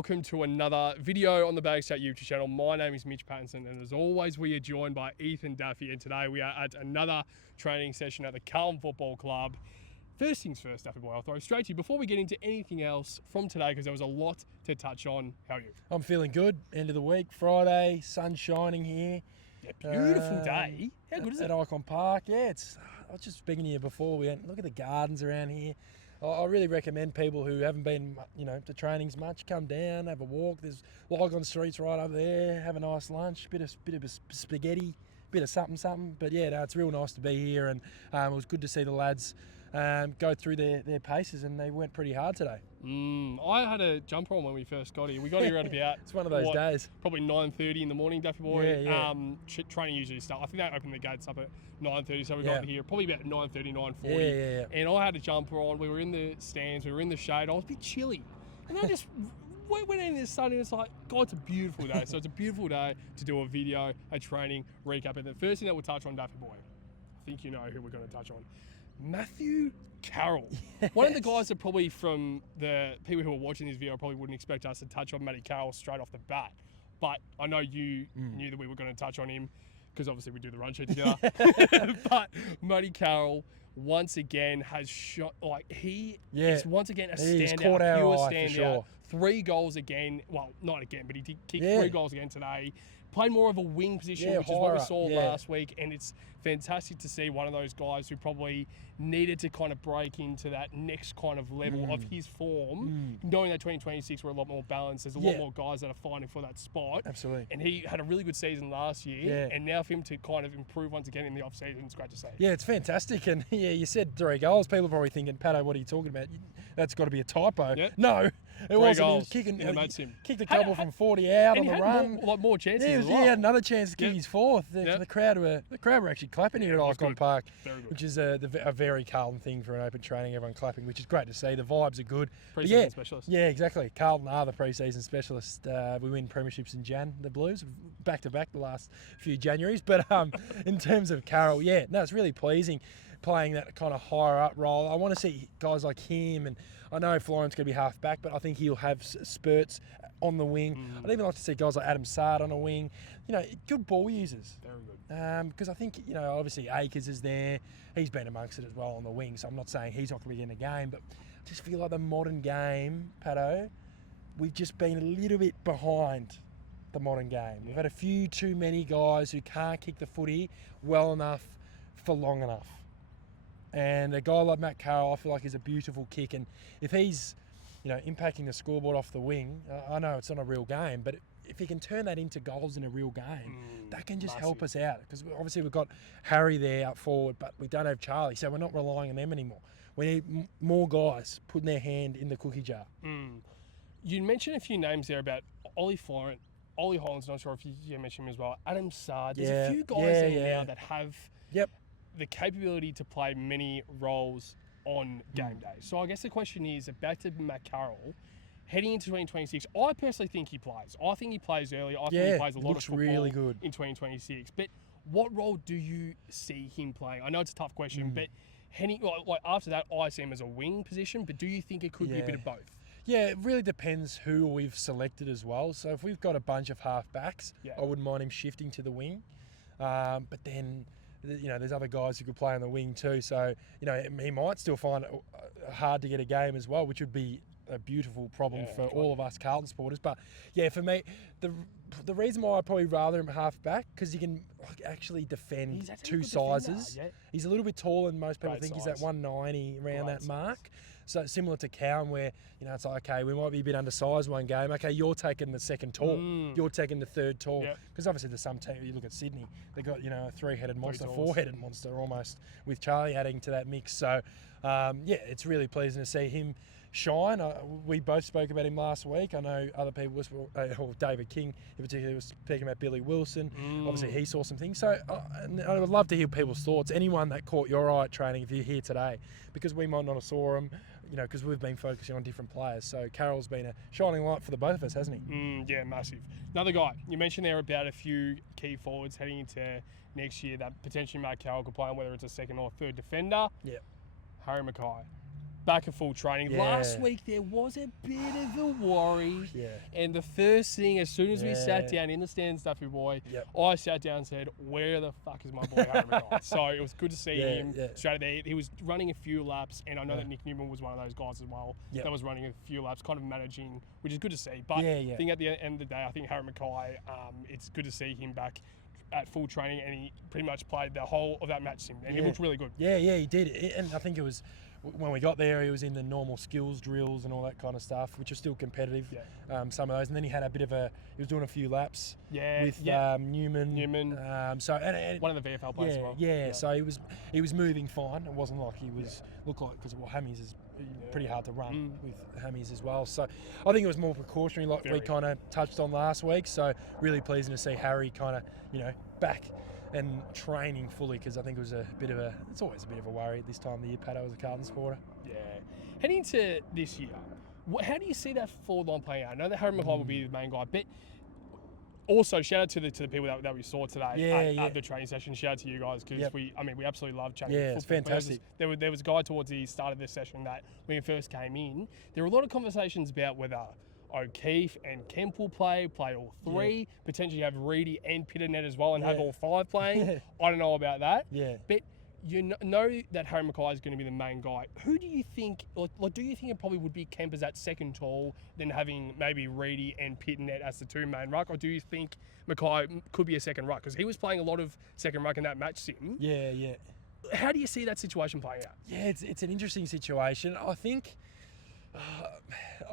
welcome to another video on the Bags Chat YouTube channel. My name is Mitch Pattinson, and as always, we are joined by Ikon Daf, and today we are at another training session at the Carlton Football Club. First things first, Daffy boy, I'll throw straight to you before we get into anything else from today, because there was a lot to touch on. How are you? I'm feeling good. End of the week, Friday, sun shining here. Yeah, beautiful day. How good is it? At Ikon Park, yeah. I was just speaking to you before we went. Look at the gardens around here. I really recommend people who haven't been, to trainings much, come down, have a walk. There's Ikon streets right over there. Have a nice lunch, bit of spaghetti, bit of something. But yeah, no, it's real nice to be here, and it was good to see the lads go through their paces, and they went pretty hard today. I had a jumper on when we first got here. We got here at about it's one of those days. Probably 9:30 in the morning, Daffy boy. Yeah. Training usually starts. I think they opened the gates up at 9:30, so we got here probably about 9:30, 9:40. Yeah. And I had a jumper on. We were in the stands. We were in the shade. I was a bit chilly, and I just went in the sun, and it's like, God, it's a beautiful day. So it's a beautiful day to do a video, a training recap. And the first thing that we'll touch on, Daffy boy, I think you know who we're going to touch on. Matthew Carroll. Yes. One of the guys that probably from the people who are watching this video probably wouldn't expect us to touch on Matty Carroll straight off the bat. But I know you knew that we were going to touch on him because obviously we do the run sheet together. But Matty Carroll once again has shot, he is once again a standout, pure standout. Sure. 3 goals again. Well, not again, but he did kick 3 goals again today. Played more of a wing position, which is what we saw last week, and it's fantastic to see one of those guys who probably needed to kind of break into that next kind of level of his form, knowing that 2026 we're a lot more balanced. There's a lot more guys that are fighting for that spot. Absolutely. And he had a really good season last year, and now for him to kind of improve once again in the off-season, it's great to see. Yeah, it's fantastic. And you said 3 goals. People are probably thinking, Patto, what are you talking about? That's got to be a typo. Yep. No, it wasn't. He was kicking. Kicked a couple from 40 out on the run. More chances as well. He had another chance to kick his 4th. The crowd were actually clapping here at Ikon Park, which is a very Carlton thing for an open training. Everyone clapping, which is great to see. The vibes are good. Pre-season specialists. Yeah, exactly. Carlton are the pre-season specialists. We win premierships in Jan. The Blues back to back the last few Januaries. But in terms of Carroll, it's really pleasing playing that kind of higher up role. I want to see guys like him, and I know Florent's going to be half back, but I think he'll have spurts on the wing. I'd even like to see guys like Adam Sard on a wing. Good ball users. Very good. Because I think, obviously Akers is there. He's been amongst it as well on the wing, so I'm not saying he's not going to be in the game, but I just feel like the modern game, Patto, we've just been a little bit behind the modern game. We've had a few too many guys who can't kick the footy well enough for long enough. And a guy like Matt Carroll, I feel like, is a beautiful kick. And if he's, impacting the scoreboard off the wing, I know it's not a real game, but if he can turn that into goals in a real game, that can just help us out. Because obviously we've got Harry there up forward, but we don't have Charlie, so we're not relying on them anymore. We need more guys putting their hand in the cookie jar. You mentioned a few names there about Ollie Florent, Ollie Holland's, not sure if you mentioned him as well, Adam Sard. There's a few guys there now that have the capability to play many roles on game day. So I guess the question is, back to Matt Carroll, heading into 2026, I personally think he plays. I think he plays early. I think he plays a lot of football really good in 2026. But what role do you see him playing? I know it's a tough question, but after that, I see him as a wing position, but do you think it could be a bit of both? Yeah, it really depends who we've selected as well. So if we've got a bunch of half-backs, I wouldn't mind him shifting to the wing. But then, there's other guys who could play on the wing too. So, he might still find it hard to get a game as well, which would be a beautiful problem for all of us Carlton supporters. But for me, the reason why I'd probably rather him half back, because he can actually defend 2 sizes. He's a little bit taller than most people think. He's at 190 around that mark. So similar to Cowan, where it's like, okay, we might be a bit undersized one game. Okay, you're taking the second tall. You're taking the third tall. Because obviously there's some team. You look at Sydney, they got a 3-headed monster, 4-headed monster almost, with Charlie adding to that mix. So it's really pleasing to see him shine. We both spoke about him last week. I know other people, David King in particular, was speaking about Billy Wilson. Obviously he saw some things. So I would love to hear people's thoughts. Anyone that caught your eye at training, if you're here today, because we might not have saw him, because we've been focusing on different players. So Carroll's been a shining light for the both of us, hasn't he? Yeah, massive. Another guy, you mentioned there about a few key forwards heading into next year that potentially Matt Carroll could play on, whether it's a second or third defender. Yeah. Harry McKay. back at full training. Yeah. Last week there was a bit of a worry. Yeah. And the first thing, as soon as we sat down in the stands, Duffy boy, I sat down and said, where the fuck is my boy Harry McKay? So it was good to see him straight there. He was running a few laps, and I know that Nick Newman was one of those guys as well that was running a few laps, kind of managing, which is good to see. But I think at the end of the day, I think Harry McKay, it's good to see him back at full training, and he pretty much played the whole of that match sim, and he looked really good. Yeah, he did. And I think it was, when we got there, he was in the normal skills drills and all that kind of stuff, which are still competitive, some of those. And then he had he was doing a few laps with Newman. So and one of the VFL players as well. Yeah, so he was moving fine. It wasn't like he was, looked like, because hammies is pretty hard to run with hammies as well. So I think it was more precautionary, like we kind of touched on last week. So really pleasing to see Harry kind of, back and training fully, because I think it was it's always a bit of a worry at this time of the year, Patto, as a Carlton supporter. Yeah. Heading into this year, how do you see that forward line playing out? I know that Harry McKay will be the main guy, but also shout out to the people that we saw today at the training session. Shout out to you guys, because we absolutely love chatting football. It's fantastic. There was a guy towards the start of this session that when he first came in, there were a lot of conversations about whether O'Keefe and Kemp will play all three, potentially have Reedy and Pitternet as well, and have all five playing. I don't know about that. But you know that Harry McKay is going to be the main guy. Who do you think, like do you think it probably would be Kemp as that second tall, then having maybe Reedy and Pitternet as the two main ruck? Or do you think McKay could be a second ruck? Because he was playing a lot of second ruck in that match sim. Yeah. How do you see that situation playing out? Yeah, it's an interesting situation. I think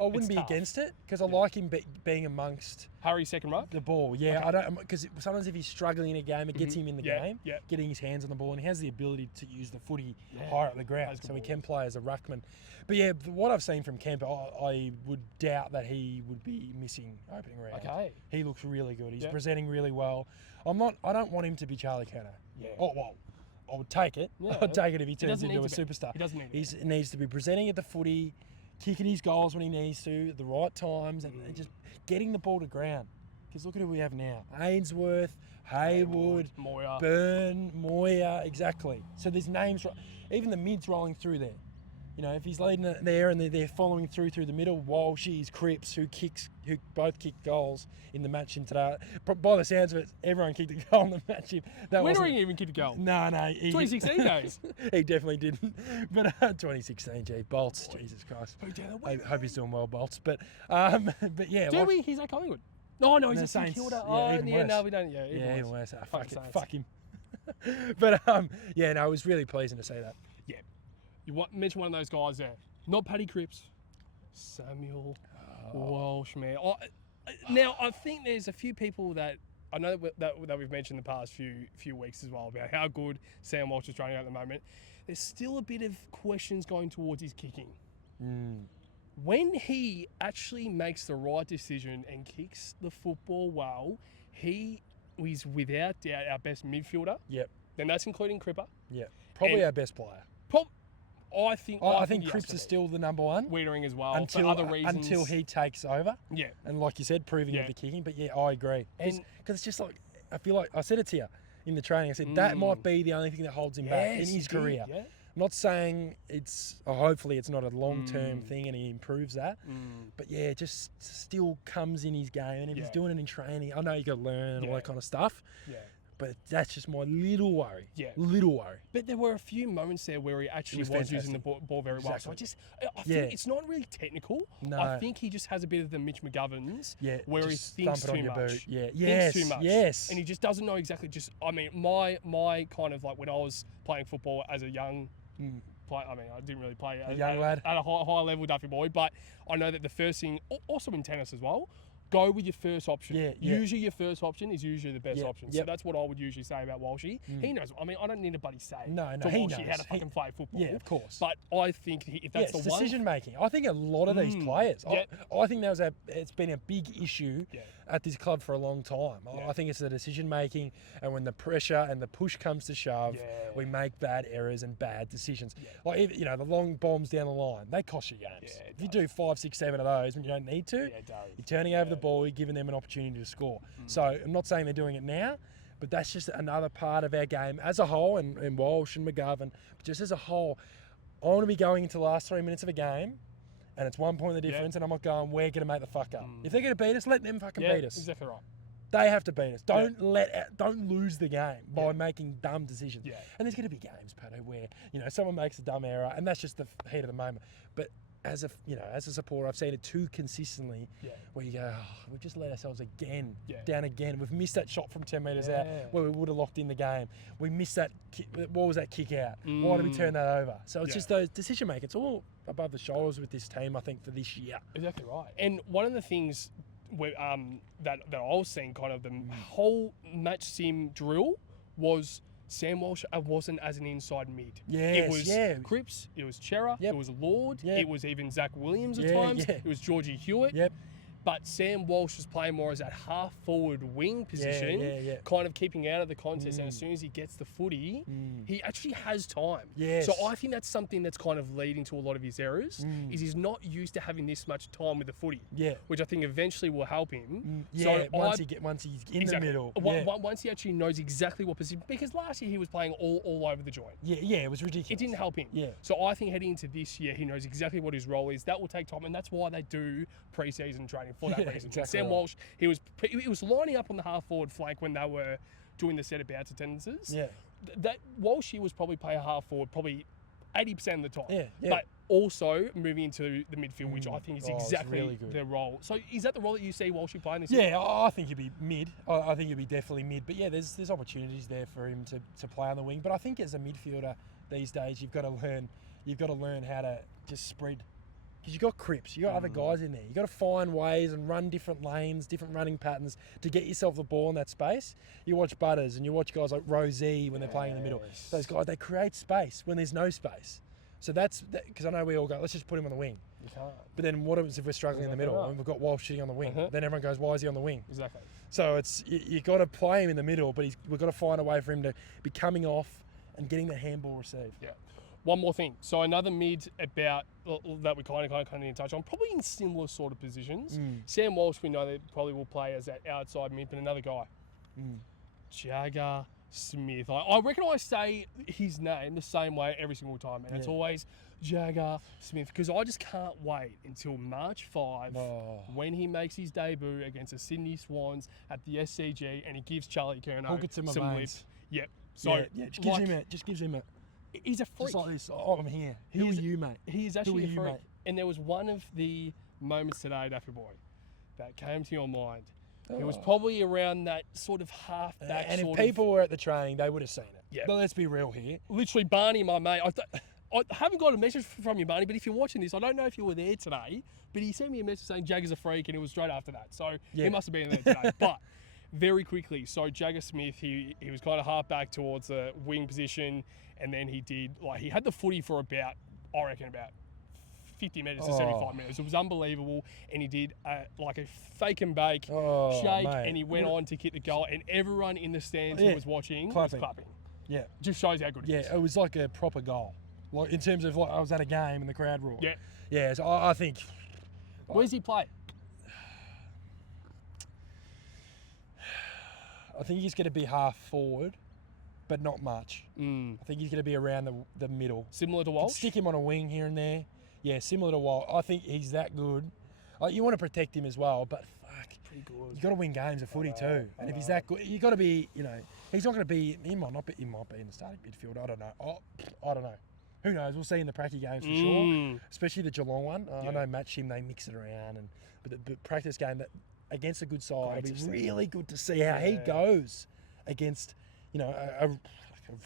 I wouldn't be against it, because I like him being amongst Harry's second ruck, the ball. I don't, because sometimes if he's struggling in a game, it gets him in the game, getting his hands on the ball, and he has the ability to use the footy higher up the ground, so he can play as a ruckman. But what I've seen from Kemp, I would doubt that he would be missing opening round. Okay, he looks really good. He's presenting really well. I don't want him to be Charlie Kenner. Oh well, I would take it. I'd take it if he turns into a superstar. He doesn't need He needs to be presenting at the footy, kicking his goals when he needs to, at the right times, and just getting the ball to ground. Because look at who we have now. Ainsworth, Haywood, Moyer. Byrne, Moyer, exactly. So there's names, even the mids rolling through there. If he's leading it there and they're following through the middle, Walshies, Cripps, who both kicked goals in the match in today. By the sounds of it, everyone kicked a goal in the match. When did he even kick a goal? No. 2016 days. He definitely didn't. But 2016, Bolts, Jesus Christ. I hope he's doing well, Bolts. But yeah. He's at Collingwood. No, he's at St Kilda. No, we don't. Even worse. Fuck him. But it was really pleasing to see that. Yeah. You mentioned one of those guys there. Not Paddy Cripps. Samuel Walsh, man. Now, I think there's a few people that I know that we've mentioned the past few weeks as well about how good Sam Walsh is training at the moment. There's still a bit of questions going towards his kicking. When he actually makes the right decision and kicks the football well, he is without doubt our best midfielder. Yep. Then that's including Cripper. Yep. Probably our best player. I think Cripps is still the number one. Wiedering as well, for other reasons. Until he takes over. Yeah. And like you said, proving with the kicking. But I agree. Because it's just like, I feel like, I said it to you in the training, I said that might be the only thing that holds him back in his career. Yeah. I'm not saying hopefully it's not a long-term thing and he improves that. But it just still comes in his game. And if he's doing it in training, I know you got to learn and all that kind of stuff. Yeah. But that's just my little worry. Yeah. Little worry. But there were a few moments there where he actually was using the ball very well. So I think it's not really technical. No. I think he just has a bit of the Mitch McGovern's where he thinks too much. Yeah. Yes. Thinks too much. Yes. And he just doesn't know exactly my kind of like when I was playing football as a young I didn't really play a young lad at a high level, Duffy boy, but I know that the first thing, also in tennis as well, go with your first option. Usually your first option is usually the best option. So that's what I would usually say about Walshy. He knows. I don't need a buddy say to he Walshy knows how to fucking play football. Yeah, of course. But I think if that's the one... decision making. I think a lot of these players, I think it's been a big issue at this club for a long time. I think it's the decision making, and when the pressure and the push comes to shove, we make bad errors and bad decisions. Like, the long bombs down the line, they cost you games. If you do 5, 6, 7 of those when you don't need to, you're turning over the ball, you're giving them an opportunity to score. So I'm not saying they're doing it now, but that's just another part of our game as a whole, and Walsh and McGovern, but just as a whole, I want to be going into the last 3 minutes of a game, and it's 1 point of the difference, and I'm not going, we're going to make the fuck up. If they're going to beat us, let them fucking beat us. Exactly right. They have to beat us. Don't lose the game by making dumb decisions. Yeah. And there's going to be games, Patto, where someone makes a dumb error, and that's just the heat of the moment. But as a supporter, I've seen it too consistently. Yeah. Where you go, we've just let ourselves down again. We've missed that shot from 10 metres out where we would have locked in the game. We missed that. What was that kick out? Why did we turn that over? So it's just those decision making. It's all above the shoulders with this team, I think, for this year. Exactly right. And one of the things that I was seeing, kind of the whole match sim drill, was Sam Walsh wasn't as an inside mid. It was Cripps, it was Chera, it was Lord, it was even Zach Williams at times, it was Georgie Hewitt. But Sam Walsh was playing more as that half-forward wing position, kind of keeping out of the contest. And as soon as he gets the footy, he actually has time. So I think that's something that's kind of leading to a lot of his errors, is he's not used to having this much time with the footy, which I think eventually will help him. Once he's in the middle. Once he actually knows exactly what position, because last year he was playing all over the joint. It was ridiculous. It didn't help him. So I think heading into this year, he knows exactly what his role is. That will take time, and that's why they do pre-season training for that reason. Exactly Sam Walsh, he was lining up on the half-forward flank when they were doing the set of bouts attendances. That Walsh, he was probably playing half-forward probably 80% of the time. But also moving into the midfield, which I think is exactly really the role. So is that the role that you see Walsh playing this year? Yeah, I think he'd be mid. I think he'd be definitely mid. But yeah, there's opportunities there for him to play on the wing. But I think as a midfielder these days, you've got to learn how to just spread. Because you've got Cripps, you've got other guys in there. You've got to find ways and run different lanes, different running patterns to get yourself the ball in that space. You watch Butters and you watch guys like Rosie when they're playing in the middle. Those guys, they create space when there's no space. So that's because I know we all go, let's just put him on the wing. You can't. But then what happens if we're struggling in the middle and we've got Walsh sitting on the wing? Then everyone goes, why is he on the wing? Exactly. So it's you got to play him in the middle, but we've got to find a way for him to be coming off and getting the handball received. Yeah. One more thing. So another mid that we kind of need to touch on, probably in similar sort of positions. Sam Walsh, we know that probably will play as that outside mid, but another guy, Jagger Smith. I reckon I say his name the same way every single time, and it's always Jagger Smith, because I just can't wait until March 5 when he makes his debut against the Sydney Swans at the SCG and he gives Charlie Curnow some lip. Yep. So just gives him a. He's a freak. Just like this. Oh, I'm here. Who are you, mate? He is actually a freak. Mate? And there was one of the moments today, Daffy Boy, that came to your mind. It was probably around that sort of half-back and if people were at the training, they would have seen it. Yeah. But let's be real here. Literally, Barney, my mate. I haven't got a message from you, Barney, but if you're watching this, I don't know if you were there today, but he sent me a message saying Jagger's a freak, and it was straight after that. So he must have been there today. But very quickly, so Jagger Smith, he was kind of half-back towards the wing position, and then he had the footy for about 50 metres to 75 metres. It was unbelievable, and he did a fake and bake shake, and he went on to kick the goal, and everyone in the stands who was watching was clapping. Yeah. Just shows how good he is. Yeah, it was like a proper goal. Like in terms of I was at a game and the crowd roared. Yeah. Yeah, so I think. Where's he play? I think he's going to be half forward, but not much. I think he's going to be around the middle. Similar to Walsh? Stick him on a wing here and there. Yeah, similar to Walsh. I think he's that good. You want to protect him as well, but pretty good. You got to win games of footy too. And if he's that good, you got to be. He's not going to be. He might be in the starting midfield. I don't know. I don't know. Who knows? We'll see in the Pracky games for sure. Especially the Geelong one. I know match him. They mix it around, but the practice game that against a good side, it'll be really good to see how he goes against a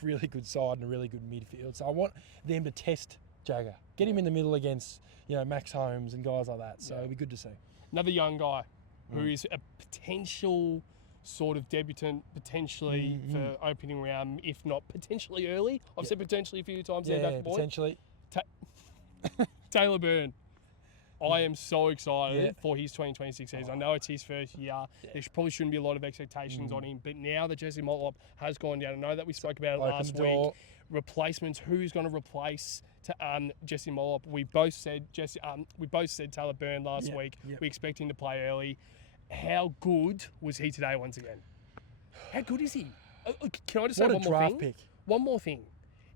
really good side and a really good midfield. So I want them to test Jagger, get him in the middle against Max Holmes and guys like that. So it'll be good to see. Another young guy who is a potential sort of debutant, potentially for opening round, if not potentially early. I've said potentially a few times there, boy. Potentially. Taylor Byrne. I am so excited for his 2026 season. I know it's his first year. There probably shouldn't be a lot of expectations on him. But now that Jesse Motlop has gone down, I know that we spoke about it last week. Replacements, who's going to replace Jesse Motlop? We both said Taylor Byrne last week. We expect him to play early. How good was he today once again? How good is he? Can I just say one more thing? One more thing.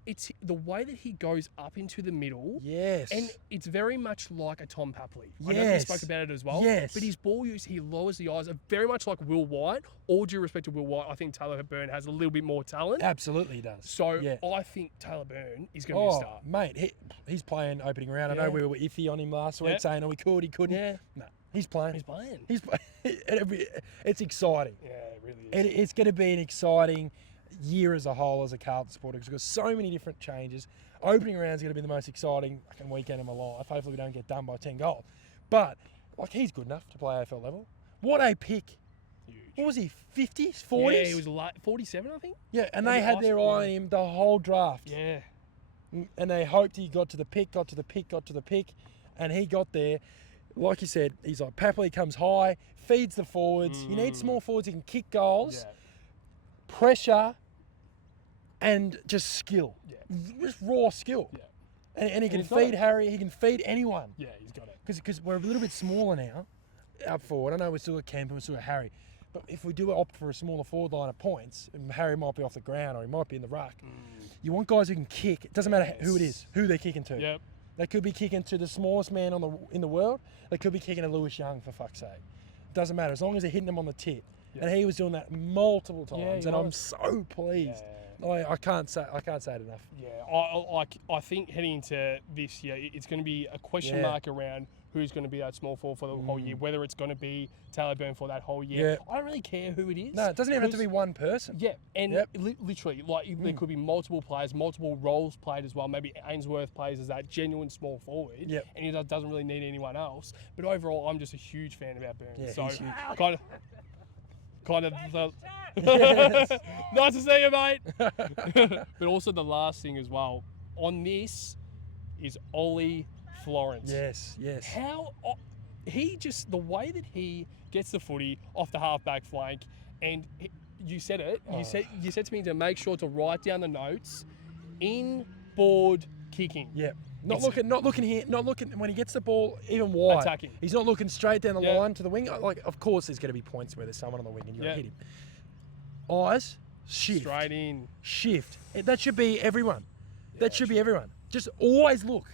it's the way that he goes up into the middle. Yes. And it's very much like a Tom Papley. I know you Yes. spoke about it as well. Yes. But his ball use, he lowers the eyes, very much like Will White. All due respect to Will White, I think Taylor Burn has a little bit more talent. Absolutely he does. So yeah. I think Taylor Burn is going to be a star. Mate, he's playing opening round. I know we were iffy on him last week, saying, he couldn't. Yeah. No, he's playing. He's playing. It's exciting. Yeah, it really is. It's going to be an exciting year as a whole as a Carlton supporter because we've got so many different changes. Opening round is going to be the most exciting fucking weekend of my life. Hopefully we don't get done by 10 goals. But, he's good enough to play AFL level. What a pick. Huge. What was he, 50s, 40s? Yeah, he was 47, I think. Yeah, and they had their eye on him the whole draft. Yeah. And they hoped he got to the pick, and he got there. Like you said, he's like, Papley comes high, feeds the forwards. You need small forwards who can kick goals, pressure, and just skill. Yeah. Just raw skill. Yeah. And he can feed Harry, he can feed anyone. Yeah, he's got it. Because we're a little bit smaller now, up forward. I know we're still at Kemp and we're still at Harry. But if we do opt for a smaller forward line of points, and Harry might be off the ground or he might be in the ruck, you want guys who can kick. It doesn't matter who it is, who they're kicking to. Yep. They could be kicking to the smallest man in the world. They could be kicking to Lewis Young, for fuck's sake. It doesn't matter, as long as they're hitting them on the tip. Yep. And he was doing that multiple times, and I'm so pleased. Yeah. I can't say it enough. Yeah, I think heading into this year, it's going to be a question mark around who's going to be that small forward for the whole year, whether it's going to be Taylor Burn for that whole year. Yeah. I don't really care who it is. No, it doesn't even have to be one person. Yeah, and literally, there could be multiple players, multiple roles played as well. Maybe Ainsworth plays as that genuine small forward, and he doesn't really need anyone else. But overall, I'm just a huge fan of our Burn. Yeah, so he's huge. kind of nice to see you, mate. But also the last thing as well on this is Ollie Florence. Yes. How the way that he gets the footy off the halfback flank, and you said it. You said to me to make sure to write down the notes. Inboard kicking. Yeah. Not looking here. Not looking when he gets the ball even wide. Attacking. He's not looking straight down the line to the wing. Of course, there's going to be points where there's someone on the wing and you're going to hit him. Eyes, shift. Straight in. Shift. That should be everyone. That should be everyone. Just always look.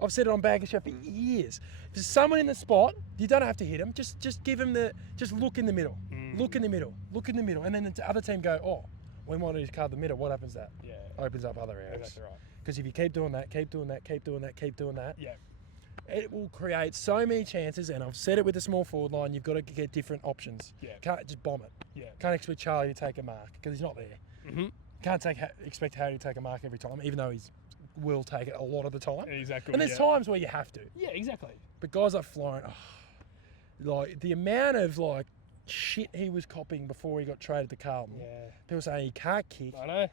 I've said it on Bag of Chef for years. If there's someone in the spot, you don't have to hit him. Just give him just look in the middle. Look in the middle. Look in the middle. And then the other team go, we want to card the middle. What happens that? Yeah. Opens up other areas. Exactly right. Because if you keep doing that, it will create so many chances. And I've said it with the small forward line, you've got to get different options. Yeah. Can't just bomb it. Yeah. Can't expect Charlie to take a mark because he's not there. Mm-hmm. Can't expect Harry to take a mark every time, even though he's will take it a lot of the time. Exactly. And there's times where you have to. Yeah, exactly. But guys like Florent, the amount of shit he was copying before he got traded to Carlton. Yeah. People saying he can't kick. I know.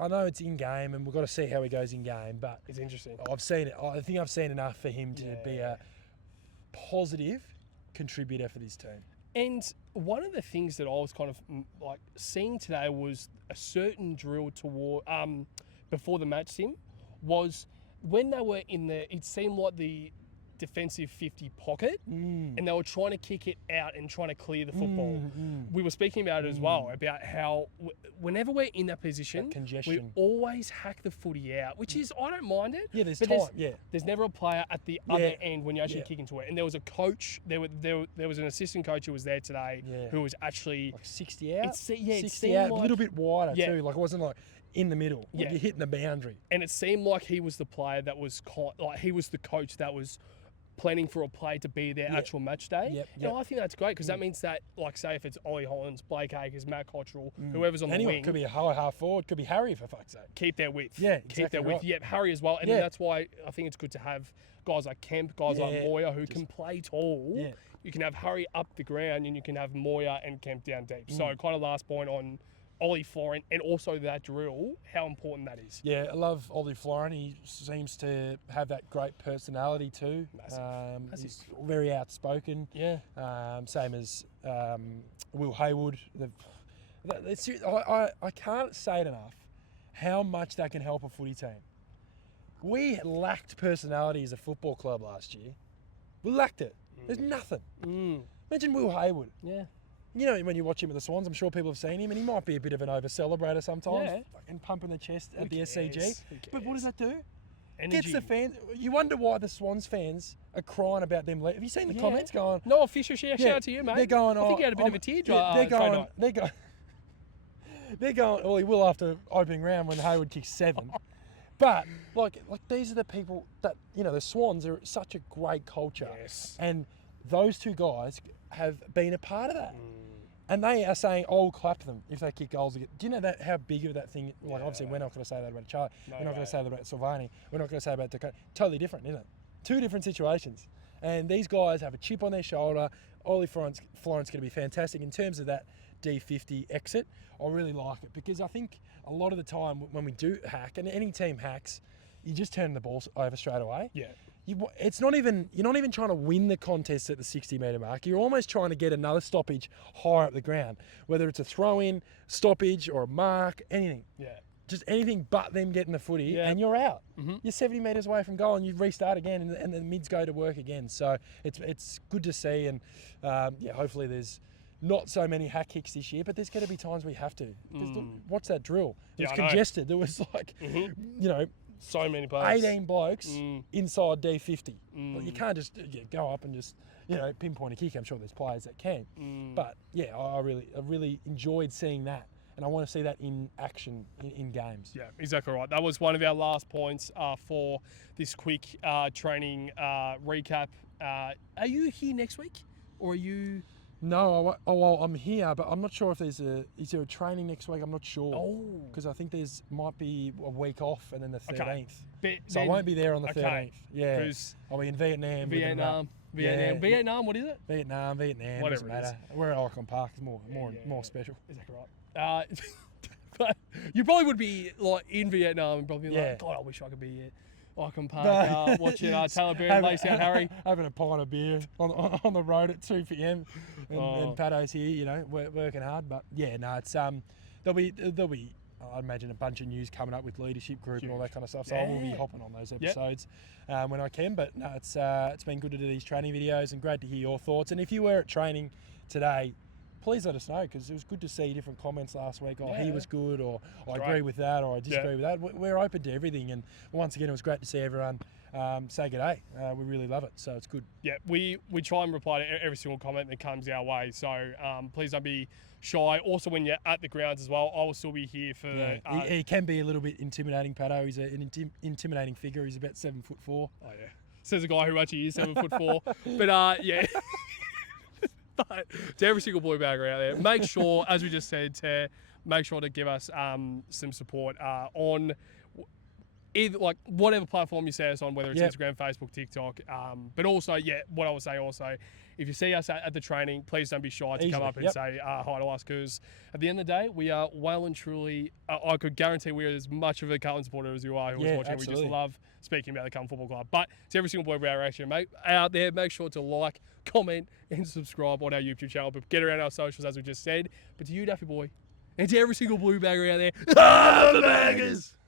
I know it's in game and we've got to see how he goes in game, but it's interesting. I've seen it. I think I've seen enough for him to be a positive contributor for this team. And one of the things that I was kind of seeing today was a certain drill toward before the match sim was when they were it seemed like the defensive 50 pocket and they were trying to kick it out and trying to clear the football. We were speaking about it as well, about how whenever we're in that position, we always hack the footy out, which is, I don't mind it. Yeah, there's time. There's never a player at the other end when you actually kick into it. And there was a coach, there was an assistant coach who was there today who was actually... 60 out? 60 out, a little bit wider too. It wasn't in the middle. You're hitting the boundary. And it seemed like he was the player that was... he was the coach that was planning for a play to be their actual match day. I think that's great because that means that, say if it's Ollie Hollands, Blake Acres, Matt Cottrell, whoever's on the wing. Could be a half forward, could be Harry for fuck's sake. Keep their width. Yeah, keep their width. Yeah, Harry as well. And that's why I think it's good to have guys like Kemp, guys like Moyer who can play tall. Yeah. You can have Harry up the ground and you can have Moyer and Kemp down deep. So kind of last point on Ollie Florent and also that drill, how important that is. Yeah, I love Ollie Florent. He seems to have that great personality too. Massive. He's very outspoken. Yeah. Same as Will Hayward. I can't say it enough how much that can help a footy team. We lacked personality as a football club last year. We lacked it. There's nothing. Imagine Will Hayward. Yeah. you know, when you watch him with the Swans, I'm sure people have seen him, and he might be a bit of an over-celebrator sometimes, and pumping the chest at the SCG. But what does that do? Energy. Gets the fans. You wonder why the Swans fans are crying about them. Have you seen the comments going? No official shout out to you, mate. They're going. I think you had a bit of a teardrop. They're going. Well, he will after opening round when Hayward kicks 7. But like these are the people that, you know, the Swans are such a great culture, and those two guys have been a part of that. And they are saying, "I'll clap them if they kick goals again." Do you know that how big of that thing? Like, obviously, we're not going to say that about Charlie. We're not going to say that about Silvani. We're not going to say about Dakota. Totally different, isn't it? Two different situations. And these guys have a chip on their shoulder. Ollie Florence going to be fantastic in terms of that D50 exit. I really like it because I think a lot of the time when we do hack, and any team hacks, you just turn the ball over straight away. Yeah. You're not even trying to win the contest at the 60-metre mark. You're almost trying to get another stoppage higher up the ground, whether it's a throw-in, stoppage, or a mark, anything. Yeah. Just anything but them getting the footy, and you're out. You're 70 metres away from goal, and you restart again, and the mids go to work again. So it's good to see, and hopefully there's not so many hack kicks this year, but there's going to be times we have to. Watch that drill. It was congested. There was like, you know, so many players. 18 blokes inside D50. Like, you can't just go up and just, you know, pinpoint a kick. I'm sure there's players that can. But yeah, I really enjoyed seeing that. And I want to see that in action in games. Yeah, exactly right. That was one of our last points for this quick training recap. Are you here next week? Or are you... No, I'm here, but I'm not sure if is there a training next week? I'm not sure. Because I think might be a week off and then the 13th. Okay. So I won't be there on the 13th. Yeah. I'll be in Vietnam. Vietnam, what is it? Vietnam, whatever doesn't matter. We're at Ikon Park. It's more special. Exactly right. But you probably would be like in Vietnam and probably like, God, I wish I could be here. Ikon Park, watching Taylor Bear and Lace Out Harry. Having a pint of beer on the road at 2 p.m. and Patto's here, you know, working hard. But yeah, no, it's there'll be I imagine a bunch of news coming up with leadership group and all that kind of stuff. So I will be hopping on those episodes when I can. But no, it's been good to do these training videos and great to hear your thoughts. And if you were at training today, please let us know, because it was good to see different comments last week. He was good, or I agree with that, or I disagree with that. We're open to everything, and once again, it was great to see everyone say good day. We really love it, so it's good. Yeah, we try and reply to every single comment that comes our way, so please don't be shy. Also, when you're at the grounds as well, I will still be here for... he can be a little bit intimidating, Patto. He's an intimidating figure. He's about 7'4". Oh, yeah. Says a guy who actually is 7'4". But, yeah... But to every single boy bagger out there, make sure, as we just said, to make sure to give us some support on either, like, whatever platform you see us on, whether it's Instagram, Facebook, TikTok. But also, what I would say also, if you see us at the training, please don't be shy to come up and say hi to us, because at the end of the day, we are well and truly, I could guarantee we are as much of a Carlton supporter as you are who is watching. Absolutely. We just love speaking about the Carlton Football Club. But to every single boy bagger out there, make sure to like, comment, and subscribe on our YouTube channel. But get around our socials, as we just said. But to you, Daffy boy, and to every single blue bagger out there, baggers!